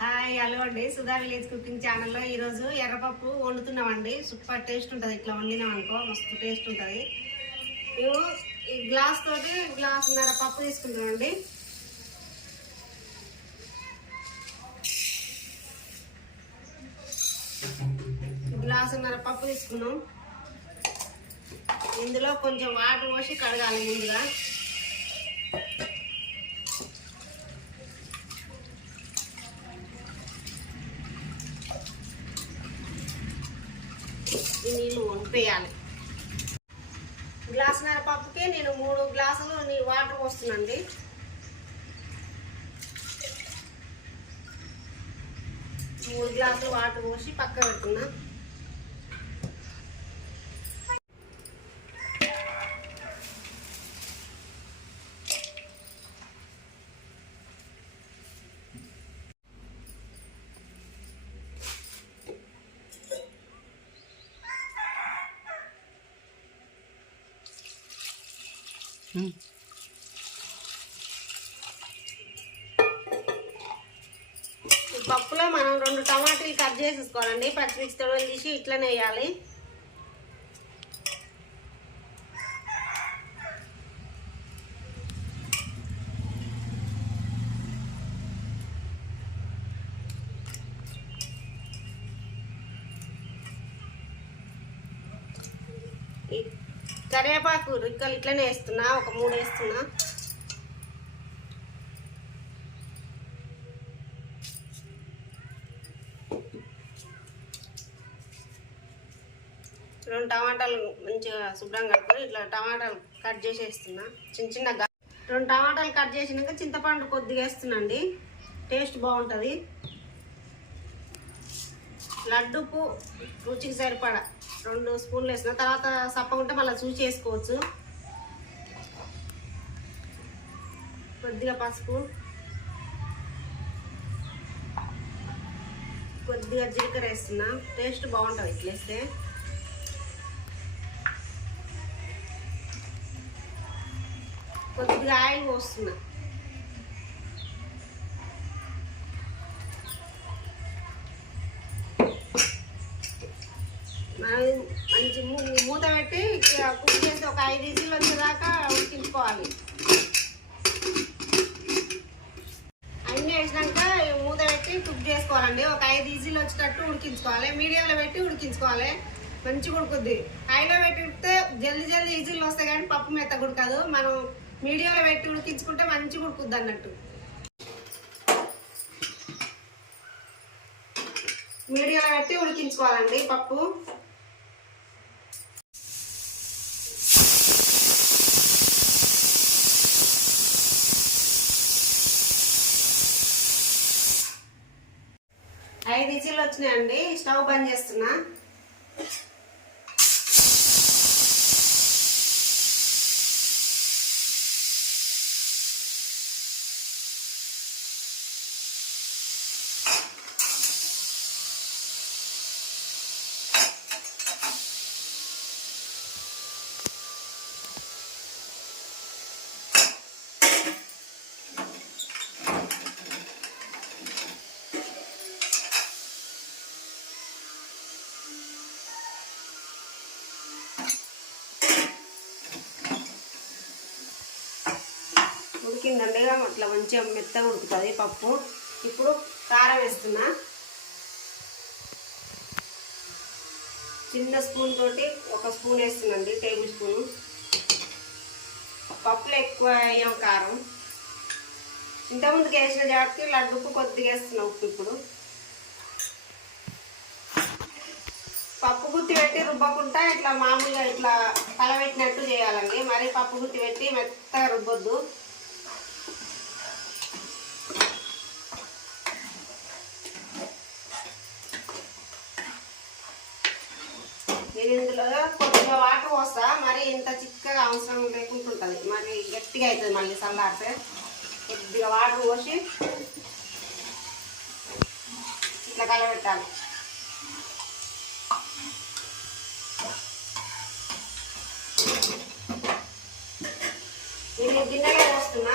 Hi hello అండి. Sudha village cooking ఛానల్లో ఈరోజు ఎర్రపప్పు వండుతున్నామండి. సూపర్ టేస్ట్ ఉంటుంది. ఇట్లా వండినాం అనుకో మస్తు టేస్ట్ ఉంటుంది. మేము ఈ గ్లాస్ తోటి గ్లాసున్నర పప్పు తీసుకుంటామండి. గ్లాసున్నర పప్పు తీసుకున్నాం. ఇందులో కొంచెం వాటర్ పోసి కడగాలి ముందుగా. ఈ నీళ్ళు వండిపోయాలి గ్లాస్ పప్పుకి నేను మూడు గ్లాసులు నీ వాటర్ పోస్తున్నాండి మూడు గ్లాసులు వాటర్ పోసి పక్క పెడుతున్నా ఈ పప్పులో మనం రెండు టమాటాలు కట్ చేసేసుకోవాలండి. పచ్చిమిర్చి తొడలు తీసి ఇట్లనే వేయాలి. ఈ కరివేపాకు రిక్కలు ఇట్లనే వేస్తున్నా ఒక మూడు వేస్తున్నా. రెండు టమాటాలు మంచిగా శుభ్రంగా కలుపుకొని ఇట్లా టమాటాలు కట్ చేసేస్తున్నా చిన్న చిన్న రెండు టమాటాలు కట్ చేసినాక చింతపండు కొద్దిగా వేస్తున్నాండి టేస్ట్ బాగుంటుంది. లడ్డుకు రుచికి సరిపడా. రెండు స్పూన్లు వేసిన తర్వాత సప్పకుంటే మళ్ళీ చూసి వేసుకోవచ్చు. కొద్దిగా పసుపు. కొద్దిగా జీలకర్ర వేస్తున్నా. టేస్ట్ బాగుంటుంది ఇట్లేస్తే కొద్దిగా ఆయిల్ పోస్తున్నా. మంచి మూ- మూత పెట్టి కుక్ చేసి ఒక ఐదు ఇజీలు వచ్చేదాకా ఉడికించుకోవాలి. అన్నీ వేసినాక మూత పెట్టి కుక్ చేసుకోవాలండి. ఒక ఐదు ఈజీలు వచ్చేటట్టు ఉడికించుకోవాలి. మీడియంలో పెట్టి ఉడికించుకోవాలి. మంచిగా ఉడుకుద్ది. హైలో పెట్టి ఉడికితే జల్దీ జల్దీ ఈజీలు వస్తాయి కానీ పప్పు మెత్త ఉడకదు. మనం మీడియంలో పెట్టి ఉడికించుకుంటే మంచిగా ఉడుకుద్ది అన్నట్టు. మీడియంలో పెట్టి ఉడికించుకోవాలండి పప్పు. ఐదు ఇచీలు వచ్చినాయండి. స్టవ్ బంద్ చేస్తున్నా. ఉడికిందండి. అట్లా మంచిగా మెత్తగా ఉడుకుతుంది పప్పు. ఇప్పుడు కారం వేస్తున్నా. చిన్న స్పూన్ తోటి ఒక స్పూన్ వేస్తుందండి టేబుల్ స్పూన్. పప్పులో ఎక్కువ వేయం కారం. ఇంతకుముందుకు వేసిన జాటికి లడ్డుకు కొద్దిగా వేస్తున్నా ఉప్పు ఇప్పుడు. పప్పు గుత్తి పెట్టి రుబ్బకుండా ఇట్లా మామూలుగా ఇట్లా కలబెట్టినట్టు చేయాలండి. మరి పప్పు గుత్తి పెట్టి మెత్తగా రుబ్బొద్దు. నేను ఇందులో? కొద్దిగా వాటర్ పోస్తా. మరి ఇంత చిక్కగా అవసరం లేకుండా ఉంటుంది మరి గట్టిగా అవుతుంది మళ్ళీ చల్లారితే కొద్దిగా వాటర్ పోసి ఇట్లా కలబెట్టాలి నేను గిన్నెలో పోస్తున్నా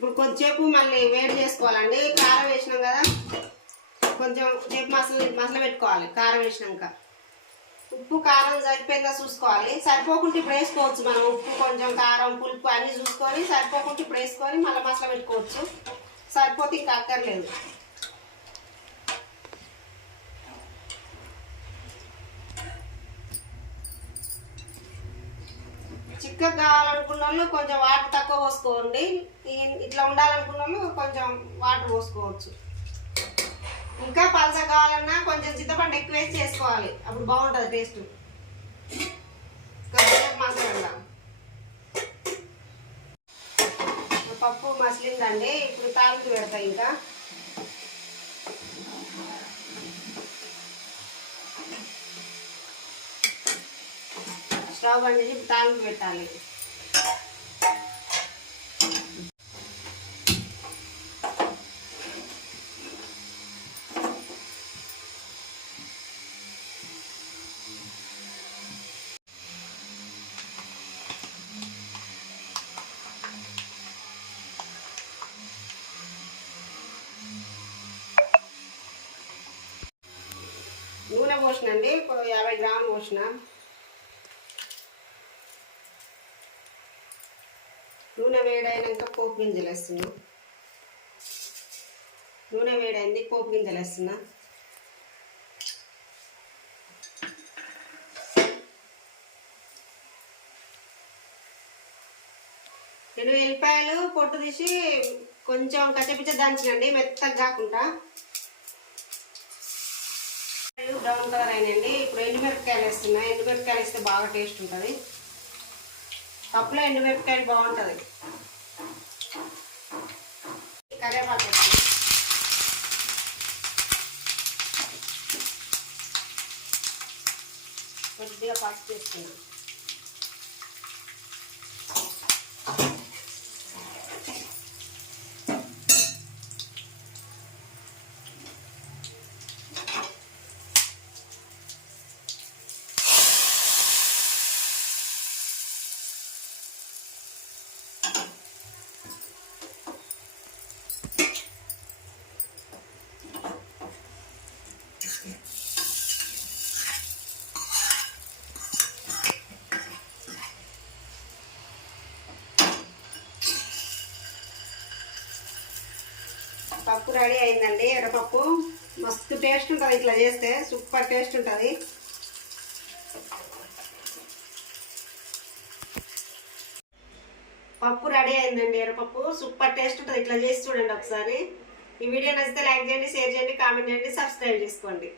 ఇప్పుడు కొద్దిసేపు మళ్ళీ వేడి చేసుకోవాలండి. కారం వేసినాం కదా. కొంచెం సేపు మసలు మసలు పెట్టుకోవాలి. కారం వేసినాక. ఉప్పు కారం సరిపోయిందా చూసుకోవాలి. సరిపోకుంటే ఇప్పుడు వేసుకోవచ్చు మనం ఉప్పు కొంచెం కారం పులుపు అన్నీ చూసుకొని సరిపోకుంటే ఇప్పుడు వేసుకొని మళ్ళీ మసలు పెట్టుకోవచ్చు. సరిపోతే ఇంకా అక్కర్లేదు. థిక్గా కావాలనుకున్న వాళ్ళు కొంచెం వాటర్ తక్కువ పోసుకోండి. ఇట్లా ఉండాలనుకున్న వాళ్ళు కొంచెం వాటర్ పోసుకోవచ్చు. ఇంకా పలస కావాలన్నా కొంచెం చింతపండు ఎక్కువ వేసి చేసుకోవాలి. అప్పుడు బాగుంటుంది టేస్ట్ మసలంగా పప్పు మసిలిందండి. ఇప్పుడు తాలింపు పెడతాయి ఇంకా. స్టవ్ బంద్ చేసి తాలింపు పెట్టాలి నూనె పోసినండి ఒక యాభై గ్రాములు పోసిన. నూనె వేడైనాక పోపు గింజలు వేస్తున్నా. నూనె వేడైంది పోపు గింజలు వేస్తున్నా. రెండు ఎల్లిపాయలు పొట్టు తీసి కొంచెం కచ్చపిచ్చ దంచినండి మెత్తగా కాకుండా. బ్రౌన్ కలర్ అయినండి ఇప్పుడు ఎండుమిరపకాయలు వేస్తున్నా. ఎండుమిరపకాయలు వేస్తే బాగా టేస్ట్ ఉంటుంది. పప్పులో ఎండుమిరపకాయలు బాగుంటుంది. కరేపాకు కొద్దిగా పసుపు వేస్తున్నా పప్పు రెడీ అయిందండి. ఎర్రపప్పు మస్తు టేస్ట్ ఉంటుంది ఇట్లా చేస్తే. సూపర్ టేస్ట్ ఉంటుంది. పప్పు రెడీ అయిందండి ఎర్రపప్పు సూపర్ టేస్ట్ ఉంటుంది ఇట్లా చేసి చూడండి ఒకసారి. ఈ వీడియో నచ్చితే లైక్ చేయండి షేర్ చేయండి కామెంట్ చేయండి సబ్స్క్రైబ్ చేసుకోండి.